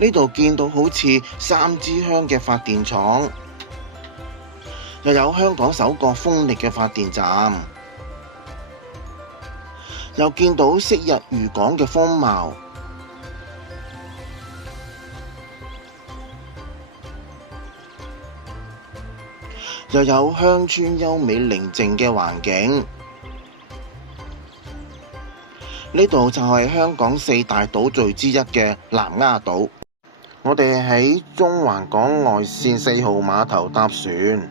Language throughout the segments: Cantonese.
呢度見到好似3支香嘅發電廠，又有香港首個風力嘅發電站，又見到昔日漁港嘅風貌，又有鄉村優美寧靜嘅環境。呢度就係香港4大島嶼之一嘅南丫島。我哋喺中環港外線4號碼頭搭船，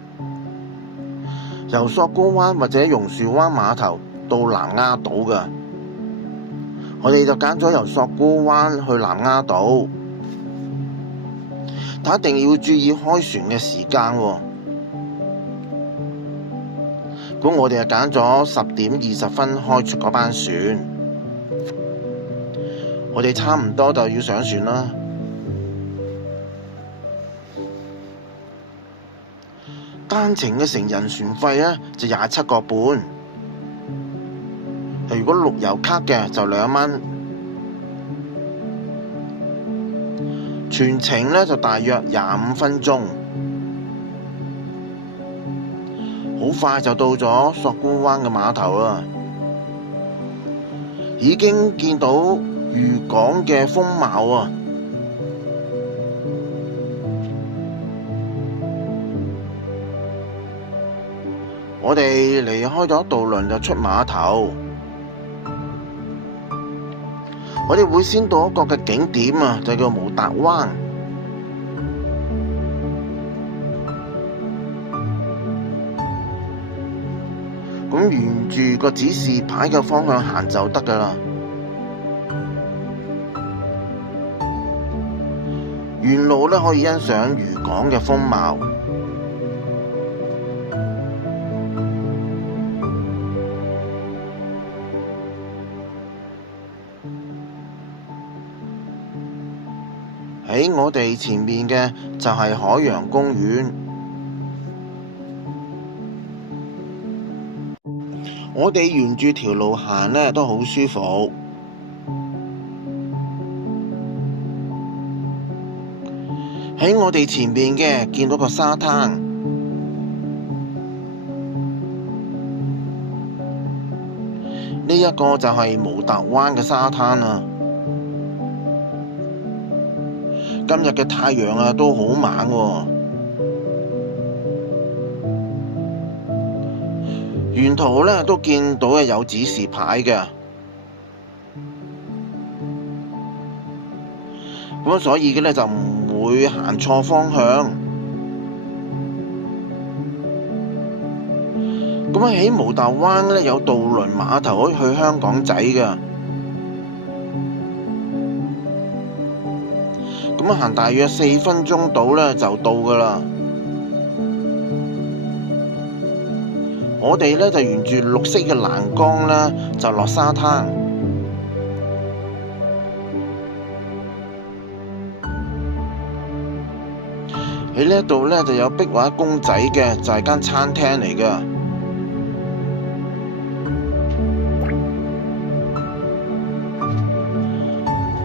由索罟灣或者榕樹灣碼頭到南丫島㗎。我哋就揀咗由索罟灣去南丫島，但一定要注意開船嘅時間喎。咁我哋就揀咗10點20分開出嗰班船，我哋差唔多就要上船啦。單程嘅成人船費呢就27個半，如果綠油卡嘅就2蚊，全程呢就大約25分鐘，好快就到咗索罟灣嘅碼頭啦，已經見到漁港嘅風貌啊！我哋離開咗渡輪就出碼頭，我哋會先到一個嘅景點啊，就叫毛達灣。咁沿住個指示牌嘅方向行就得㗎喇。沿路呢可以欣賞漁港嘅風貌。喺我哋前面嘅就係海洋公園，我哋沿住條路行呢都好舒服。喺我哋前面嘅見到個沙灘，呢一個就係毛達灣嘅沙灘啊。今日嘅太陽啊都好猛喎，沿途呢都見到有指示牌嘅，咁所以呢就唔會行錯方向。咁喺毛達灣呢有渡輪碼頭可以去香港仔嘅。咁行大約4分鐘到呢就到㗎喇。我哋呢就沿住綠色嘅欄杆呢就落沙灘。喺呢度呢就有壁畫公仔嘅，就係間餐廳嚟㗎。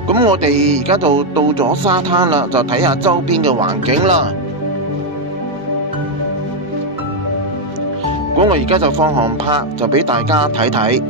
咁我哋而家就到咗沙灘啦，就睇下周邊嘅環境啦。咁我而家就放航拍，就俾大家睇睇。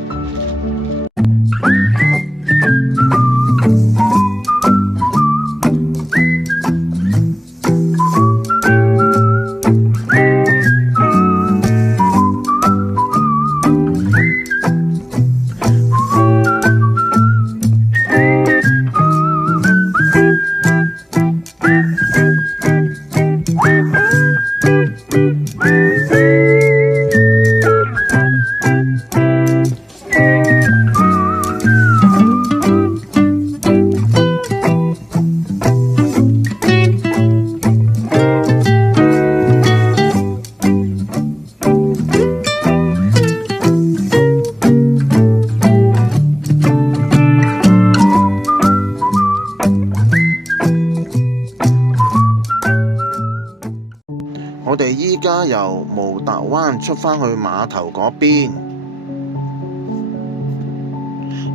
我哋依家由毛達灣出返去碼頭嗰邊，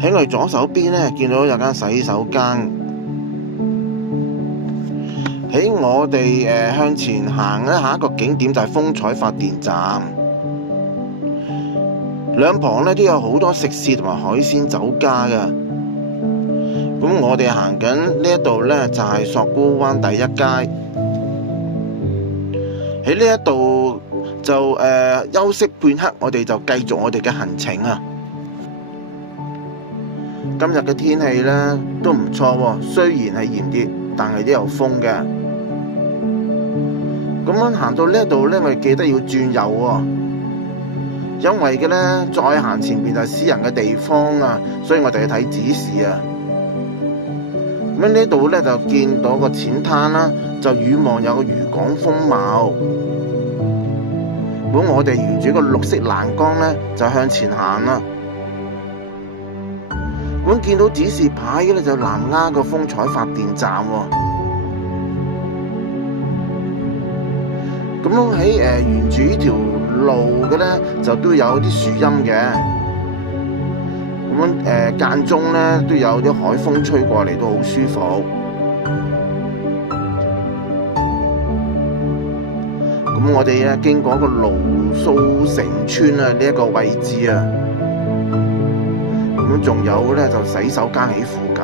喺我哋左手邊呢，見到有間洗手間。喺我哋向前行咧，下一個景點就係風采發電站。兩旁咧都有好多食肆同埋海鮮酒家嘅。咁我哋行緊呢一度咧就係索罟灣第一街。喺呢一度就休息片刻，我哋就繼續我哋嘅行程啊。今日嘅天氣咧都唔錯喎，雖然係炎熱，但係都有風嘅。咁樣行到呢一度咧，我哋記得要轉右喎，因為嘅咧再行前面就係私人嘅地方啊，所以我哋要睇指示啊。咁呢度咧就見到個淺灘啦，就遠望有個漁港風貌。咁我哋沿住個綠色欄杆咧就向前行啦。咁見到指示牌嘅咧就南丫個風采發電站喎。咁樣喺沿住呢條路嘅咧就都有啲樹蔭嘅。咁樣間中咧都有啲海風吹過嚟，都好舒服。咁我哋經過一個蘆蘇城村啊呢一個位置啊。咁仲有咧就洗手間喺附近。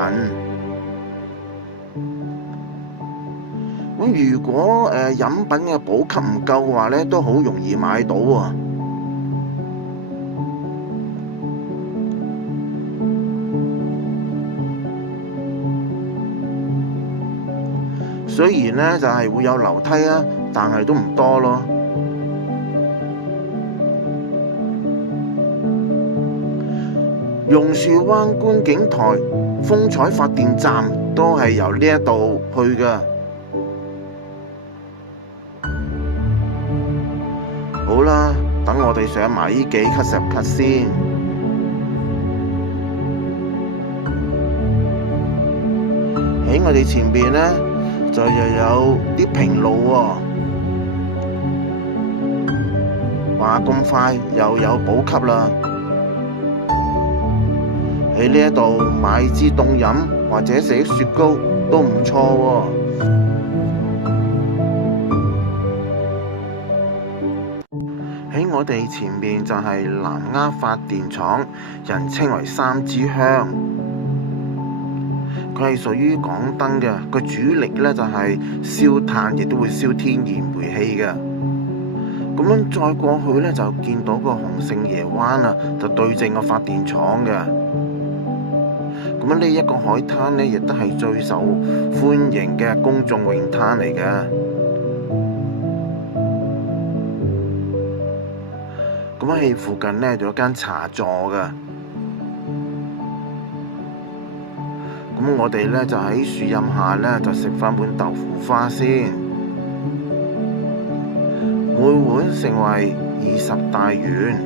咁如果飲品嘅補給唔夠嘅話咧，都好容易買到喎。雖然咧就係會有樓梯啊，但係都唔多咯。榕樹灣觀景台、風采發電站都係由呢一度去㗎。好啦，等我哋上埋呢幾級石級先。喺我哋前邊呢，就又有啲平路喎。話咁快又有補給啦。喺呢一度買支凍飲或者食雪糕都唔錯喎。喺我哋前面就係南丫發電廠，人稱為三支香。佢係屬於港燈嘅，個主力咧就係燒炭，亦都會燒天然煤氣嘅。咁樣再過去咧，就見到個洪聖爺灣啊，就對正個發電廠嘅。咁呢一個海灘咧，亦都係最受歡迎嘅公眾泳灘嚟嘅。咁喺附近咧，仲有間茶座嘅。咁我哋咧就喺樹蔭下咧，就食返碗豆腐花先。每碗成為20大元。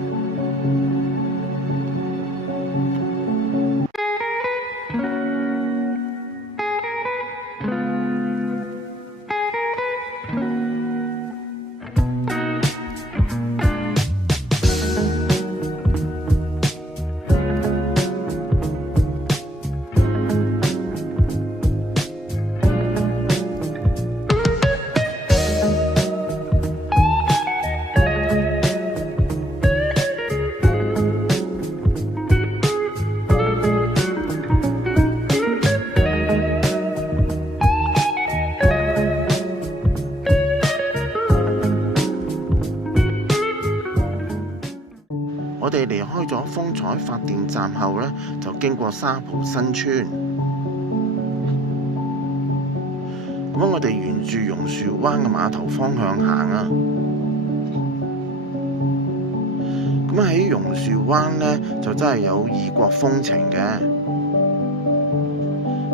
我哋離開咗風采發電站後呢，就經過沙浦新村。咁我哋沿住榕樹灣嘅碼頭方向行啊。咁喺榕樹灣呢，就真係有異國風情嘅。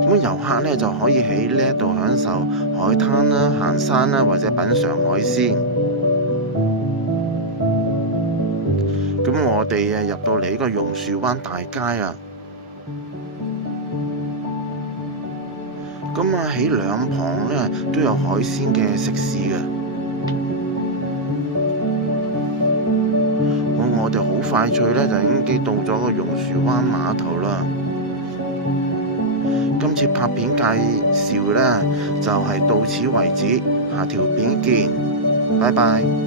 咁遊客呢，就可以喺呢一度享受海灘啦、行山啦，或者品嚐海鮮。咁我哋入到嚟呢個榕樹灣大街啊，咁喺兩旁咧都有海鮮嘅食肆嘅。我哋好快脆咧就已經到咗個榕樹灣碼頭啦。今次拍片介紹呢，就係到此為止，下條片見，拜拜。